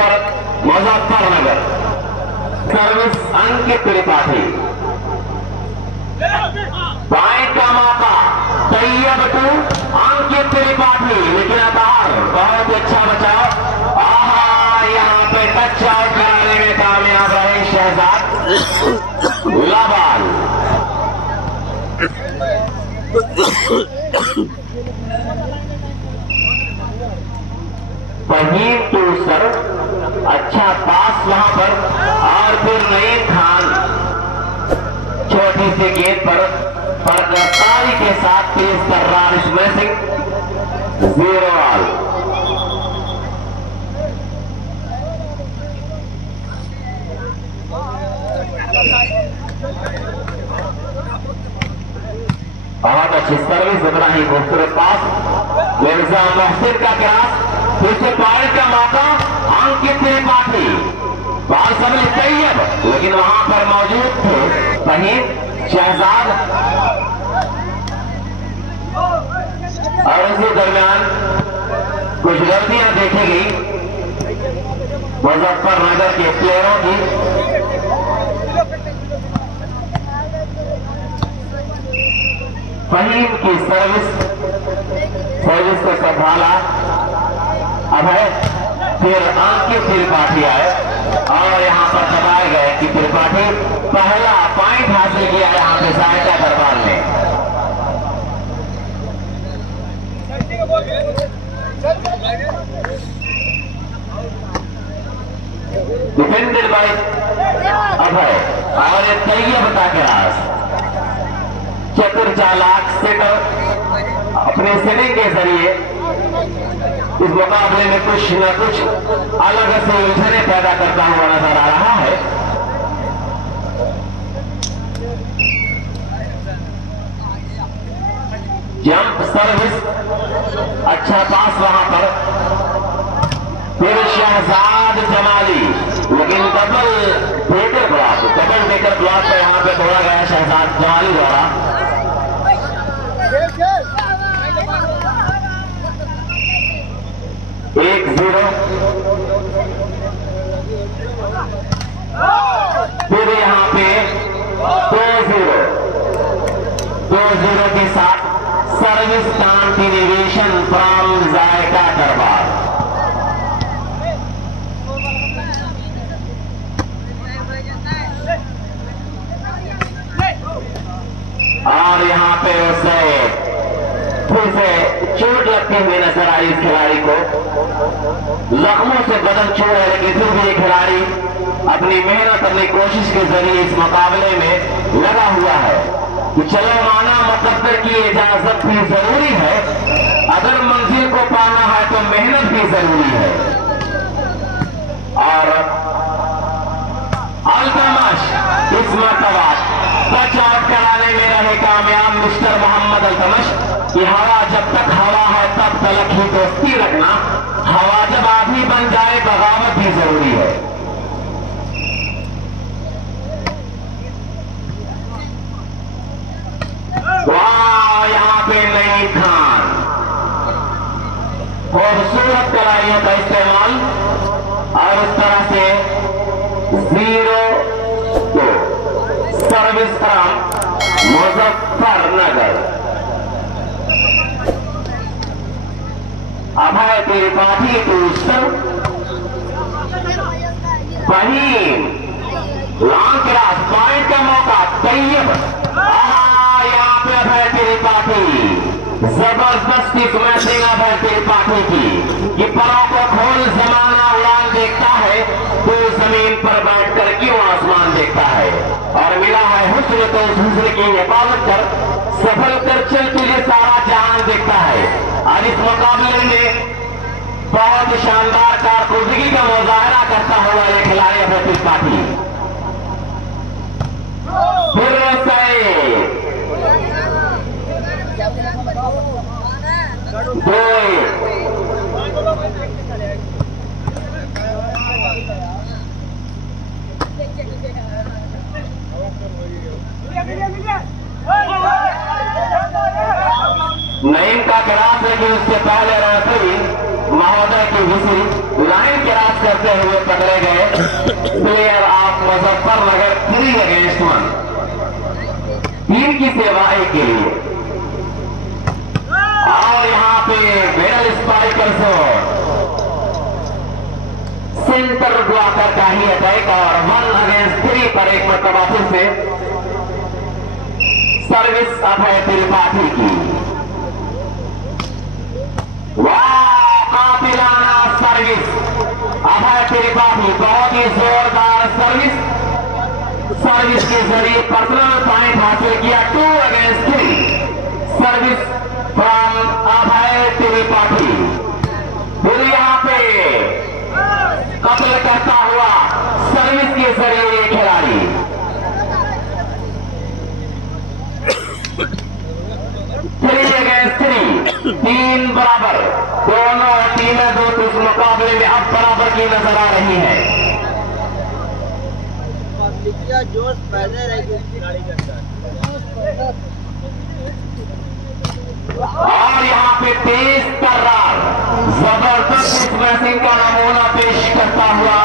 पर मुजफ्फरनगर। सर्विस अंकित त्रिपाठी। पॉइंट का मौका तैयब टू अंकित त्रिपाठी। लेकिन आधार बहुत अच्छा बचाव। आहा, यहाँ पे टच आउट कराने में कामयाब रहे शहजाद गुलाबाल। फहीम टू सर, अच्छा पास वहां पर। और फिर नईम खान छोटी सी गेंद पर गिरफ्तारी के साथ तेज तर्रार स्मैशिंग। 0 ऑल। बहुत अच्छी सर्विस, बड़ा ही खूबसूरत पास। मिर्जा मोहसिन का क्रॉस, फिर से पॉइंट का मौका अंकित त्रिपाठी। बाल सबल तैयब, लेकिन वहां पर मौजूद थे फहीम, शहजाद। और इसी दरमियान कुछ गलतियां देखी गई मुजफ्फरनगर के प्लेयरों की। फहीम की सर्विस को संभाला अभय, फिर अंकित त्रिपाठी आए और यहां पर दबाए गए कि त्रिपाठी पहला पॉइंट हासिल किया यहां पे सहायता दरबार ने। डिफेंडेड बाय अभय। और ये तैयब का क्रॉस, चतुर चालाक सेटर अपने सेटिंग के जरिए इस मुकाबले में कुछ न कुछ अलग से उलझने पैदा करता हुआ नजर आ रहा है। जंप सर्विस, अच्छा पास वहां पर। फिर शहजाद जमाली, लेकिन डबल ब्रेकर ब्लॉक पर यहां पे तोड़ा गया शहजाद जमाली द्वारा। 1-0। फिर यहां पे 2-0 के साथ सर्विस कॉन्टिन्यूएशन फ्रॉम जायका दरबार। और यहां पे उसे फिर से चोट लगती हुई नजर आई। इस खिलाड़ी को जख्मों से बदन छोड़ है, लेकिन फिर भी ये खिलाड़ी अपनी मेहनत, अपनी कोशिश के जरिए इस मुकाबले में लगा हुआ है कि चलो माना मुकद्दर की इजाजत भी जरूरी है, अगर मंजिल को पाना है तो मेहनत भी जरूरी है। और अल्तमश इस मरतबा टच आउट कराने में रहे कामयाब मिस्टर मोहम्मद अल्तमश कि हवा जब तक हवा है तब तलक ही दोस्ती रखना, हवा जब आदमी बन जाए बगावत भी जरूरी है। वाह, यहाँ पे नईम खान खूबसूरत कलाइयों का इस्तेमाल और इस तरह से 0-2 service from Muzaffarnagar. Abhay Tripathi to Faheem, long cross, point का मौका तैयब। यहाँ पे अभय त्रिपाठी, जबरदस्ती स्मैशिंग अभय त्रिपाठी की कि परों को खोल जमाना उड़ान देखता है तो जमीन पर बैठकर क्यों आसमान देखता है। और मिला है हुस्न तो उस हुस्न की हिफाजत कर, सफल कर चल तुझे सारा जहान देखता है। और इस मुकाबले में बहुत शानदार कारकर्दगी का मुजाहरा करता हुआ ये खिलाड़ी अभय त्रिपाठी। फिर नईम का क्रॉस, लेकिन उससे पहले रेफरी महोदय की विसी लाइन क्रॉस कर करते हुए पकड़े गए player of Muzaffarnagar 3 against 1, team की सेवाएं के लिए। और यहाँ पे मिडल स्पाइकर सेंटर ब्लॉकर का ही अटैक और 1 अगेंस्ट 3 पर एक मरतबा फिर से सर्विस अभय त्रिपाठी की। वाह, कातिलाना सर्विस अभय त्रिपाठी, बहुत ही जोरदार सर्विस के जरिए पर्सनल पॉइंट हासिल किया। 2 अगेंस्ट 3 सर्विस फ्रॉम अभय त्रिपाठी। फिर यहाँ पे कत्ल करता हुआ सर्विस के जरिए ये खिलाड़ी। 3 अगेंस्ट 3, 3 बराबर, दोनों टीमें दो इस मुकाबले में अब बराबर की नजर आ रही है। जोश पैदा रहेगी और यहाँ पे तेज तर्रार जबरदस्त स्मैशिंग का नमूना पेश करता हुआ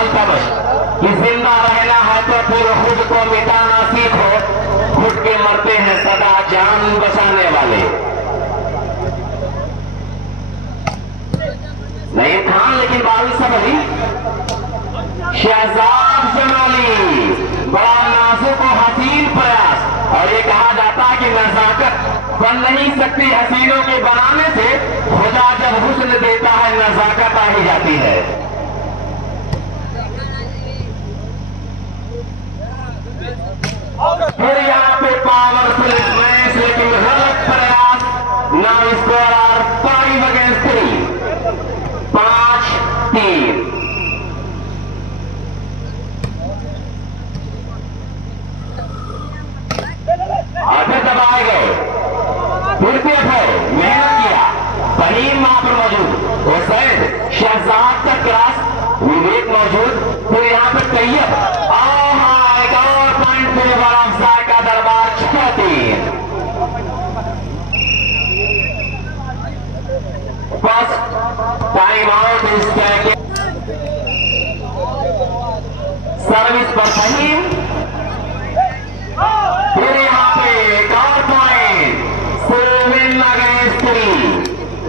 अल्तमश कि जिंदा रहना है तो फिर खुद को मिटाना सीखो, खुद के मरते हैं सदा जान बचाने वाले। नहीं था लेकिन बारिश सबली शहजाद जमाली, बड़ा नाजुक और हसीन प्रयास। और ये कहा जाता है कि नजाकत बन नहीं सकती हसीनों के बनाने से, खुदा जब हुस्न देता है नजाकत आ ही जाती है। फिर यहाँ पे पावरफुल मैच लेकिन गलत प्रयास। Now score are 5 against 3, 5-3। फिर दबाए गए, फिर से मेहनत किया, फहीम वहां पर मौजूद, हुसैन शहजाद का क्रॉस, विवेक मौजूद। फिर यहाँ पे तैयब, एक और पॉइंट पे बड़ा अफसार का दरबार 6-3। फर्स्ट टाइम आउट इस सर्विस पर फहीम। फिर यहाँ पे एक और पॉइंट 7 अगेंस्ट 3।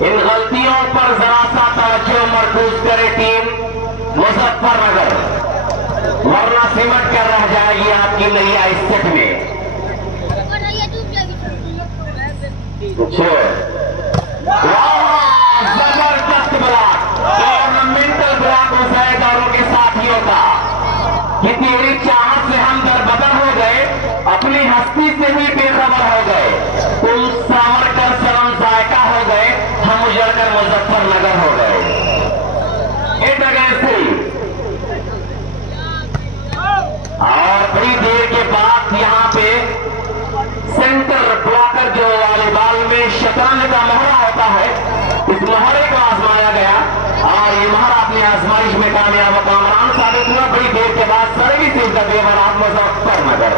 इन गलतियों पर जरा सा तवज्जो मरकूज करे टीम मुजफ्फरनगर, वरना सिमट कर रह जाएगी आपकी नैया इस सेट में। जबरदस्त ब्लॉक, ऑर्नामेंटल ब्लॉक हुसैन और उनके साथियों का कि तेरी चाहत से हम दरबदर हो गए, अपनी हस्ती से भी बेखबर हो गए, तुम सावर कर सनम जायका हो गए, हम उजड़कर मुजफ्फरनगर हो गए। 8 अगेंस्ट 3। और बड़ी देर के बाद यहाँ पे सेंटर ब्लॉकर जो वॉलीबॉल में शतरंज का मोहरा होता है, इस मोहरे को आजमाया गया और ये मोहरा अपनी आजमाइश में कामयाब कामरान साबित हुआ। बड़ी देर के बाद service is the favour of Muzaffarnagar.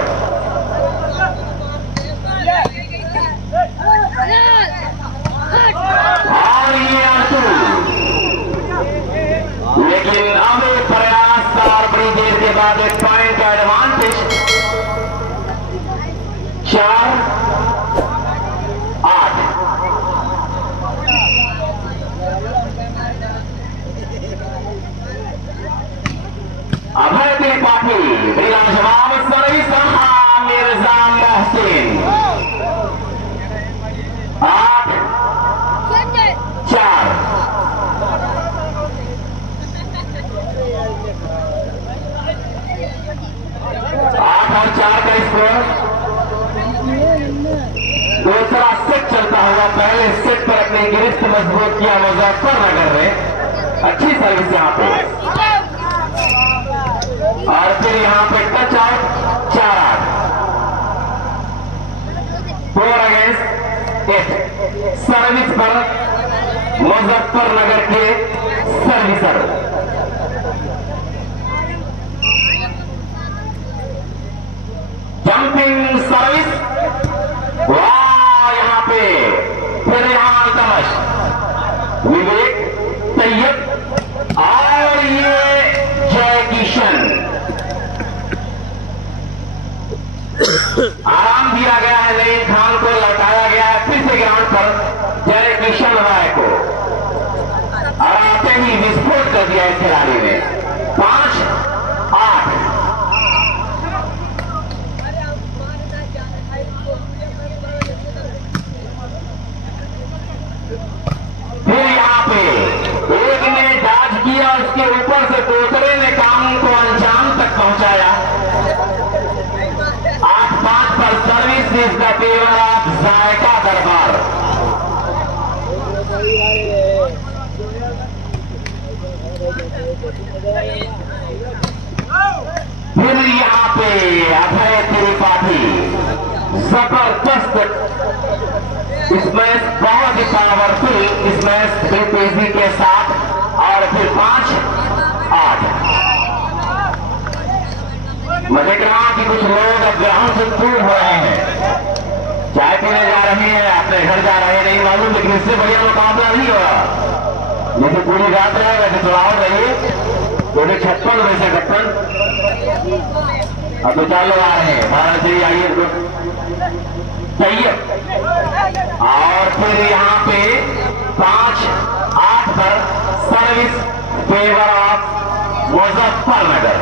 और ये आंसू, लेकिन अब प्रयास और बड़ी देर के बाद एक पॉइंट का एडवांटेज 4-8। अभय त्रिपाठी बिना जवाब सर्विस मिर्जा मोहसिन। 8-4। 8 और 4 का स्कोर। दूसरा सेट चलता हुआ, पहले सेट पर अपनी गिरफ्त मजबूत किया मुजफ्फरनगर ने, अच्छी सर्विस यहाँ पे। और फिर यहाँ पे टच आउट 4-8, 4 अगेंस्ट 8 सर्विस पर मुजफ्फरनगर के सर्विसर। जंपिंग सर्विस, वाह, यहाँ पे फिर यहाँ अल्तमश, विवेक, तैयब और ये किशन। आराम दिया गया है, नईम खान को लौटाया गया है फिर से ग्राउंड पर जय किशन राय को, और आते ही विस्फोट कर दिया इस खिलाड़ी ने। 5-8। फिर यहाँ पे एक ने डाज किया, उसके ऊपर से दूसरे ने काम को अंजाम तक पहुंचाया। 8-5 पर service is the favour of Zayka Darbar. फिर यहाँ पे अभय त्रिपाठी जबरदस्त स्मैश, बहुत ही पावरफुल स्मैश तेजी के साथ, और फिर 5-8। मुझे कहा कि कुछ लोग अब ग्राउंड से दूर हो रहे हैं, चाय पीने जा रहे हैं, अपने घर जा रहे हैं, नहीं मालूम, लेकिन इससे बढ़िया मुकाबला नहीं हो रहा। जैसे पूरी रात रहे वैसे थोड़ा और रहिए। 56 वैसे कप्तान, अब 2-4 लोग आ रहे हैं, 12 से आइए तो सही। और फिर यहाँ पे 5-8 पर सर्विस फेवर ऑफ मुजफ्फरनगर।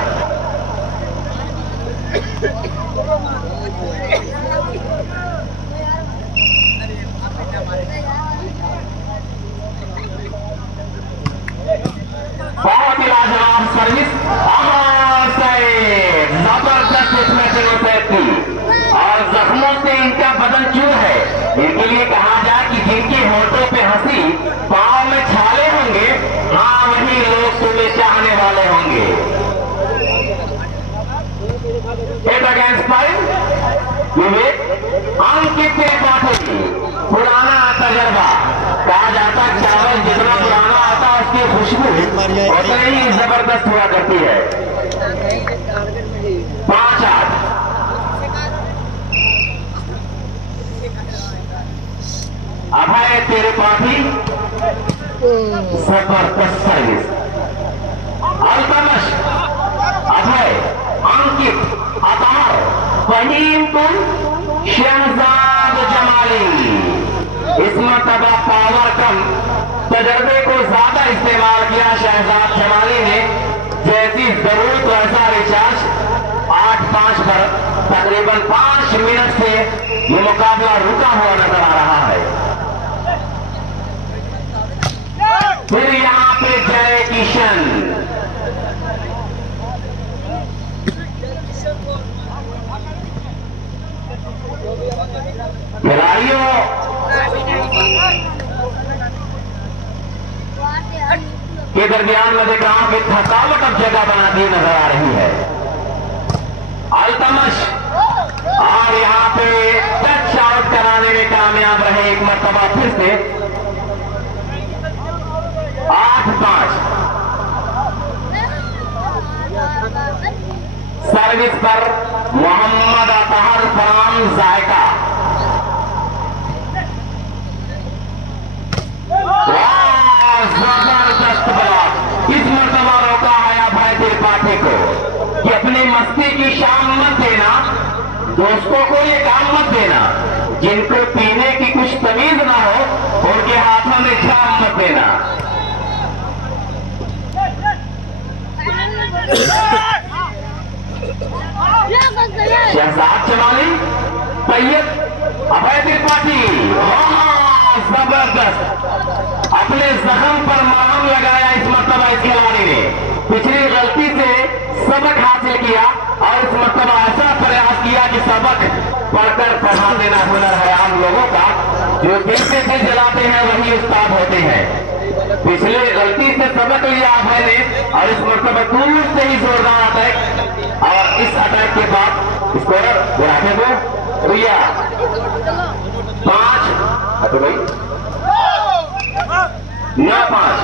बहुत ही लाजवाब सर्विस, जबरदस्त इसमें से थी, और जख्मों से इनका बदन चूर है। इनके लिए कहा जाए कि जिनके होठों पे हंसी, पांव में छाले होंगे, हाँ वही लोग तुम्हें चाहने वाले होंगे। It against 5 विवेक अंकित त्रिपाठी। पुराना तजर्बा, कहा जाता चावल जितना पुराना आता है उसकी खुशबू उतनी ही जबरदस्त हुआ करती है। 5-8। अभय त्रिपाठी जबरदस्त सर्विस। अल्तमश, अभय, अंकित, अतार, फहीम तुम, शहजाद जमाली। इस मरतबा पावर कम, तजर्बे को ज्यादा इस्तेमाल किया शहजाद जमाली ने। जैसी जरूरत वैसा रिचार्ज। 8-5 पर तकरीबन 5 मिनट से ये मुकाबला रुका हुआ नजर आ रहा है। फिर यहाँ पे जय किशन। खिलाड़ियों के दरमियान मैं देख रहा हूं कि थकावट अब जगह बनाती नजर आ रही है। अल्तमश, और यहाँ पे टच आउट कराने में कामयाब रहे एक मरतबा फिर से। 8-5 सर्विस पर मोहम्मद अतहर फराम जायका। जबरदस्त ब्लॉक। इस मरतबा रोका है अभय त्रिपाठी को कि अपनी मस्ती की शाम मत देना, दोस्तों को ये काम मत देना, जिनको पीने की कुछ तमीज ना हो उनके हाथों में जाम मत देना। शहजाद जमाली, तैयब, अभय त्रिपाठी, जबरदस्त अपने जख्म पर मरहम लगाया इस मरतबा इस खिलाड़ी ने। पिछली गलती से सबक हासिल किया और इस मरतबा ऐसा प्रयास किया कि सबक पढ़कर पढ़ा देना हुनर है आम लोगों का। जो दिल से दिल जलाते हैं वही उस्ताद होते हैं। पिछले गलती से सबक लिया अभय ने और इस मरतबा दूर से ही जोरदार अटैक, और इस अटैक के बाद स्कोरर बुराटे को भैया 5 तो भाई 9-5।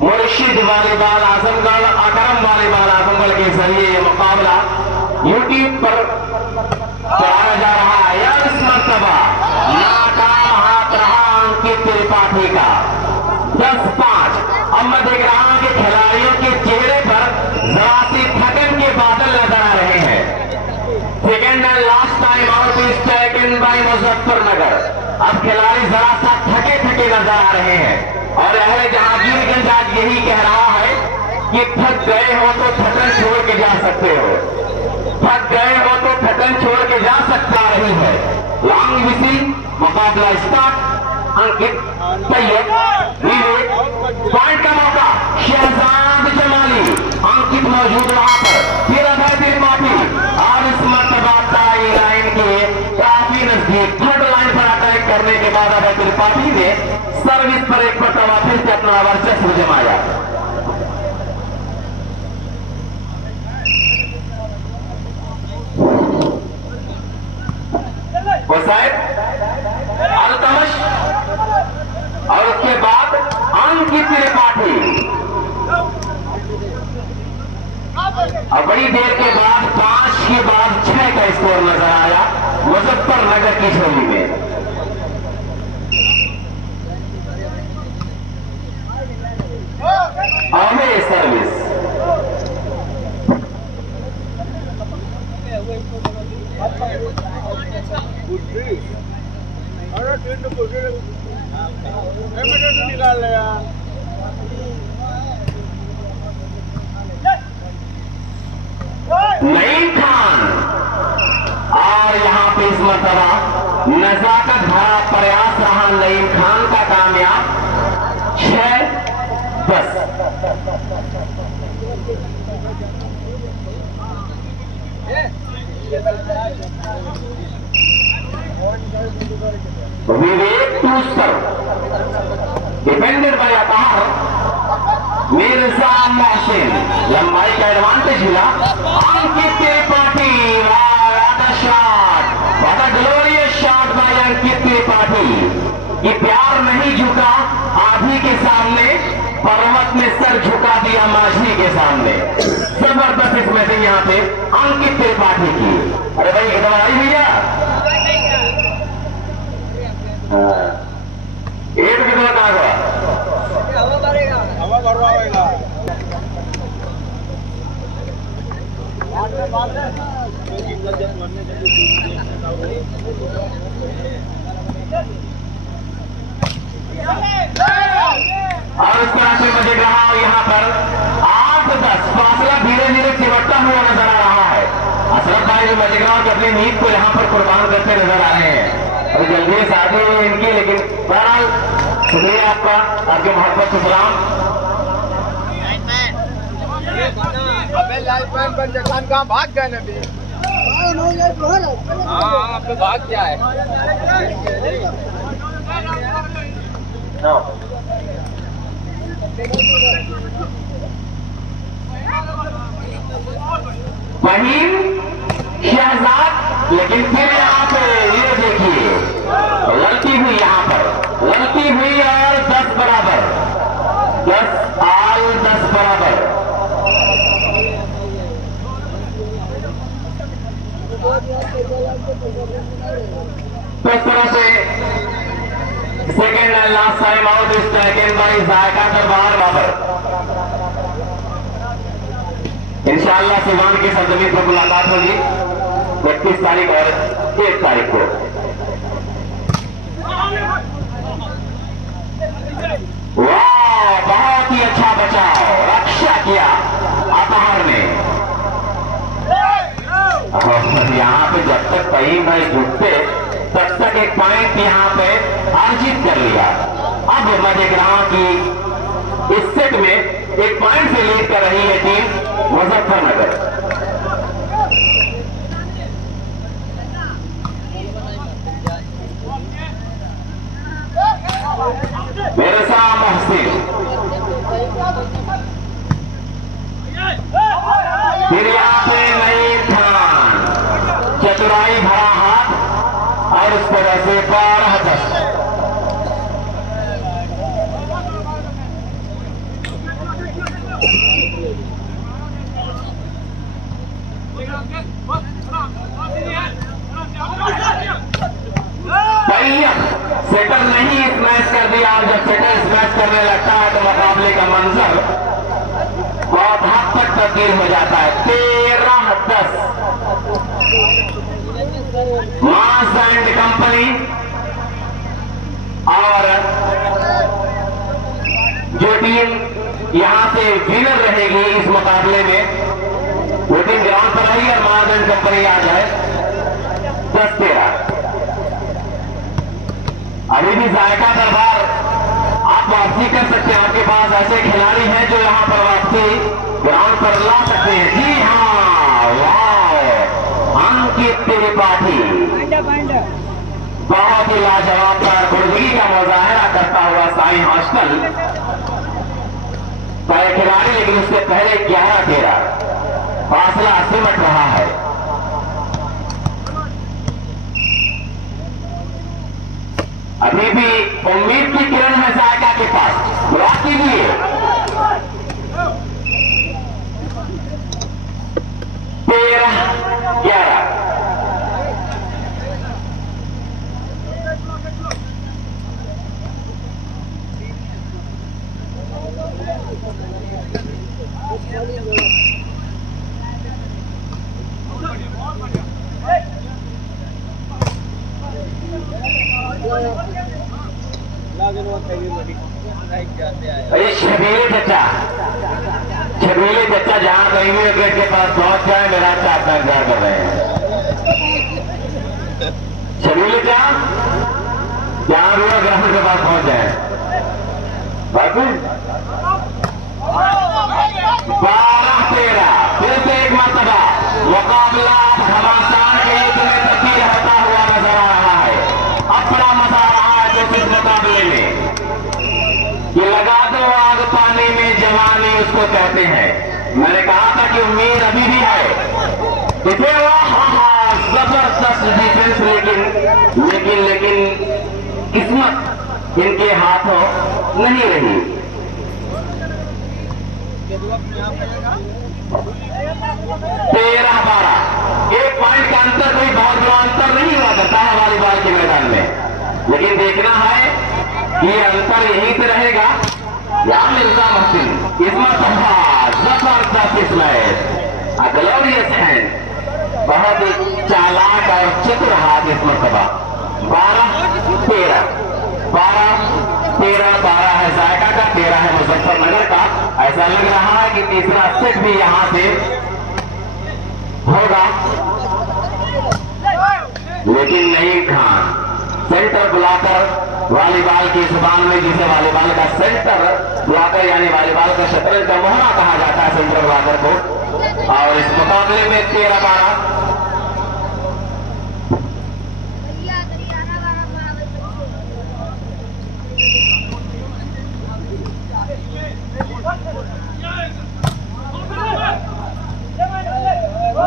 मुर्शिद वालीबाल आजमगढ़, अकरम वालीबाल आजमगढ़ के जरिए ये मुकाबला यूट्यूब पर चलाया जा रहा है। Second and last time out is taken bye Muzaffarnagar. अब खिलाड़ी जरा सा थके थके नजर आ रहे हैं और अहले जहांगीरगंज आज यही कह रहा है कि थक गए हो तो थकन छोड़ के जा सकते हो, थक गए हो तो थकन छोड़ के जा सकता रही है। लॉन्ग विसिल, मुकाबला स्टार्ट। अंकित तैयब, पॉइंट का मौका, शहजाद जमाली, अंकित मौजूद वहां पर, फिर अभय त्रिपाठी और इस मर्तबा टाई लाइन के काफी नजदीक थर्ड लाइन पर अटैक करने के बाद अभय त्रिपाठी ने सर्विस पर एक मर्तबा फिर से अपना वर्चस्व जमाया। अल्तमश और उसके बाद अंकित त्रिपाठी। और बड़ी देर के बाद 5 के बाद 6 का स्कोर नजर आया मुजफ्फरनगर की झोली में। अभय सर्विस निकाल लिया। नईम खान और यहां पे इस मर्तबा नजाकत भरा प्रयास रहा नईम खान का कामयाब। 6-10। Vivek to serve, defended by Athar Mirza Mohsin, लंबाई का एडवांटेज मिला। Ankit Tripathi, what a shot, what a glorious shot by Ankit Tripathi. ये प्यार नहीं झुका आधी के सामने, पर्वत ने सर झुका दिया माझी के सामने। जबरदस्त इसमें से यहाँ पे अंकित त्रिपाठी की। अरे भाई कितना आई भैया, एक कितना कहा हुआ, हवा भरेगा, हवा भरवाएगा। और इस तरह से मुझे रहा यहाँ पर 8-10 फासला धीरे धीरे चिमटता हुआ नजर आ रहा है। अशरफ भाई जो मजेगांव की अपनी नींद को यहाँ पर कुर्बान करते नजर आ रहे हैं। अभी जल्दी शादी हुई इनकी, लेकिन बहरहाल शुक्रिया आपका, आपके मोहब्बत से सलाम। अबे लाइफलाइन पर जगह कहाँ भाग गए ना भी? हाँ, अब तो भाग क्या है? वहीम, शहजाद, लेकिन फिर यहाँ पे ये देखिए गलती हुई, यहाँ पर गलती हुई और 10 बराबर, 10 आल 10 बराबर। तो इस तरह से second and last time out is taken by Zayka Darbar Babar. इंशाअल्लाह सिवान की सरजमीन पर मुलाकात होगी 31 तारीख और 1 तारीख को। वाह, बहुत ही अच्छा बचाव, रक्षा किया अतहर ने। यहाँ पे जब तक फहीम भाई जुटते तब तक एक पॉइंट यहाँ पे अर्जित कर लिया। अब मजेग्राम की इस सेट में एक पॉइंट से लीड कर रही है टीम मुजफ्फरनगर। मिर्जा मोहसिन, फिर यहाँ पे नईम खान, चतुराई भरा हाथ और उस तरह से 12-10। सेटर नहीं स्मैश कर दिया, और जब सेटर स्मैश करने लगता है तो मुकाबले का मंजर बहुत हद तक तब्दील हो जाता है। 13-10। मास एंड कंपनी और जो टीम यहां से विनर रहेगी इस मुकाबले में वो टीम ग्राउंड पर आई और मास एंड कंपनी आ जाए 10-13। अभी भी जायका दरबार आप वापसी कर सकते हैं, आपके पास ऐसे खिलाड़ी हैं जो यहां पर वापसी ग्राउंड पर ला सकते हैं। जी हाँ, वाह, अंकित त्रिपाठी बहुत ही लाजवाब कारकर्दगी का मुजाहरा करता हुआ साई हॉस्टल का एक खिलाड़ी, लेकिन उससे पहले 11-13 फासला सिमट रहा है। अभी भी उम्मीद की किरण है जायका के पास, दुआ कीजिए। 13-11 छबीले चचा जहां कहीं भी गेट के पास पहुंच जाए मेरा अच्छा अपना इंतजार कर रहे हैं। छबीले जहां भी ग्राउंड के पास पहुंच जाए। 12-13 फिर से एक मरतबा मुकाबला घमासान के युद्ध में तब्दील होता हुआ नजर आ रहा है। अपना मजा आ रहा है तो इस मुकाबले में ये लगा दो आग पानी में जवानी उसको कहते हैं। मैंने कहा था कि उम्मीद अभी भी है। इसे जबरदस्त डिफेंस, लेकिन किस्मत इनके हाथों नहीं रही। 13-12 एक पॉइंट का अंतर कोई बहुत बड़ा अंतर नहीं हुआ करता है वॉलीबॉल के मैदान में, लेकिन देखना है कि ये अंतर यहीं से रहेगा या मिर्जा मोहसिन इस मरतबा जबरदस्त स्मैश, ग्लोरियस हैंड, बहुत ही चालाक और चतुर हाथ इस मरतबा। 12-13 12 है जायका का, 13 है मुजफ्फरनगर का। ऐसा लग रहा है कि तीसरा सेट भी यहां से होगा, लेकिन नहीं। खान सेंटर ब्लॉकर वॉलीबॉल की जुबान में जिसे वॉलीबॉल का सेंटर ब्लॉकर यानी वॉलीबॉल का शतरंज का मोहरा कहा जाता है सेंटर ब्लॉकर को। और इस मुकाबले में 13-12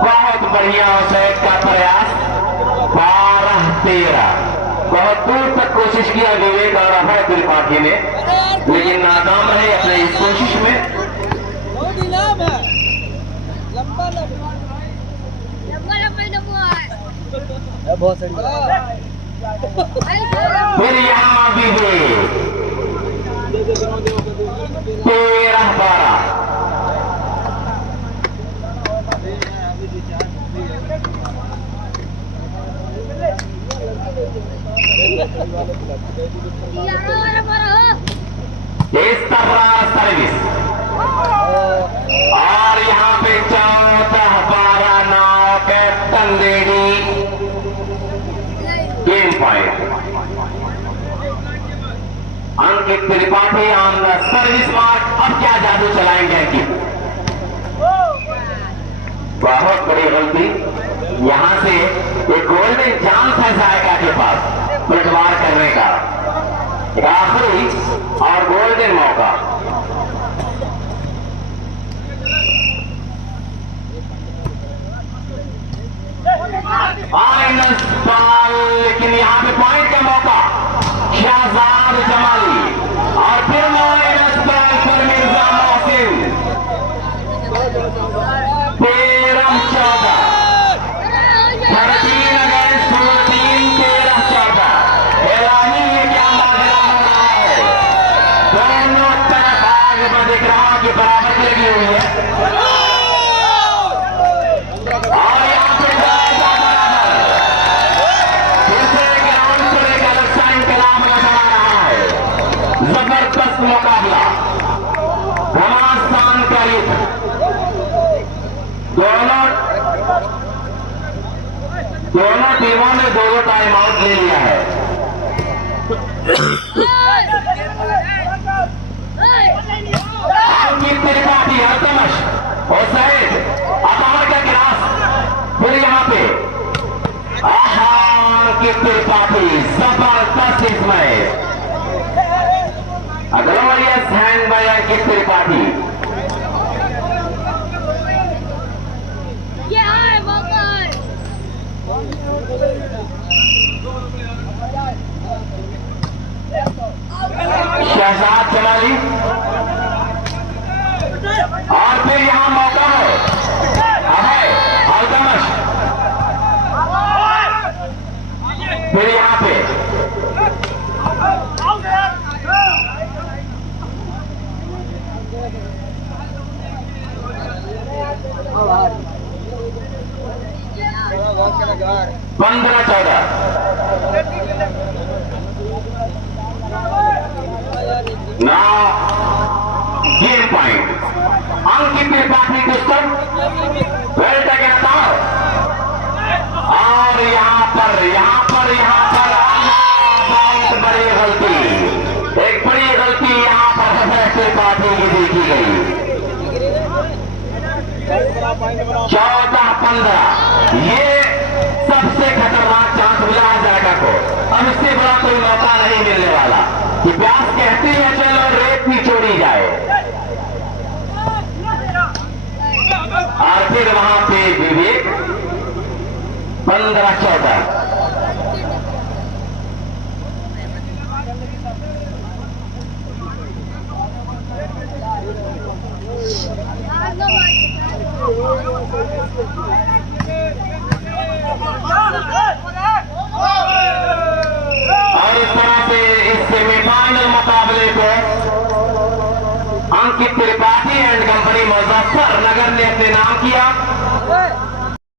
बहुत बढ़िया सेट का प्रयास। 12-13 बहुत दूर तक कोशिश किया विवेक और अभय त्रिपाठी ने, लेकिन नाकाम रहे अपने इस कोशिश में। फिर यहाँ भी 13-12 सर्विस और यहाँ पे 14-12 captain ready, game point. Ankit Tripathi on the service mark. अब क्या जादू चलाएंगे अंकित? बहुत बड़ी गलती। यहां से एक गोल्डन चांस है जायका के पास पलटवार करने का, एक आखिरी और गोल्डन मौका। माइनस बॉल, लेकिन यहां पे पॉइंट का मौका शहजाद जमाली और फिर माइनस बॉल पर मिर्जा मोहसिन। 13-14 13 अगेंस्ट 14, 13-14 एलानी ये क्या माजरा हो रहा है? दोनों तरफ आग में दिख रहा कि बराबर लगी हुई है और यहाँ पे जबरदस्त मुकाबला, घमासान का युद्ध। दोनों टीमों ने दो टाइम आउट ले लिया है। अंकित त्रिपाठी, अल्तमश और सैद अतावर का गिलास, फिर यहाँ पे अंकित त्रिपाठी, जबरदस्त इसमें glorious hand bye Ankit Tripathi. Shahzad जलाली, और फिर यहां मौका है अभय अल्तमश, फिर यहां पे घर 15-14 नाउ गेम पॉइंट अंकित त्रिपाठी पुस्तक वेल टेकन अतावर, और यहां पर बहुत बड़ी गलती, एक बड़ी गलती यहां पर अंकित त्रिपाठी की देखी गई। 14-15 ये सबसे खतरनाक चांस मिला है जायका को। अब इससे बड़ा कोई मौका नहीं मिलने वाला कि प्यास कहती है चलो रेत भी छोड़ी जाए, और फिर वहां पे विवेक 15-14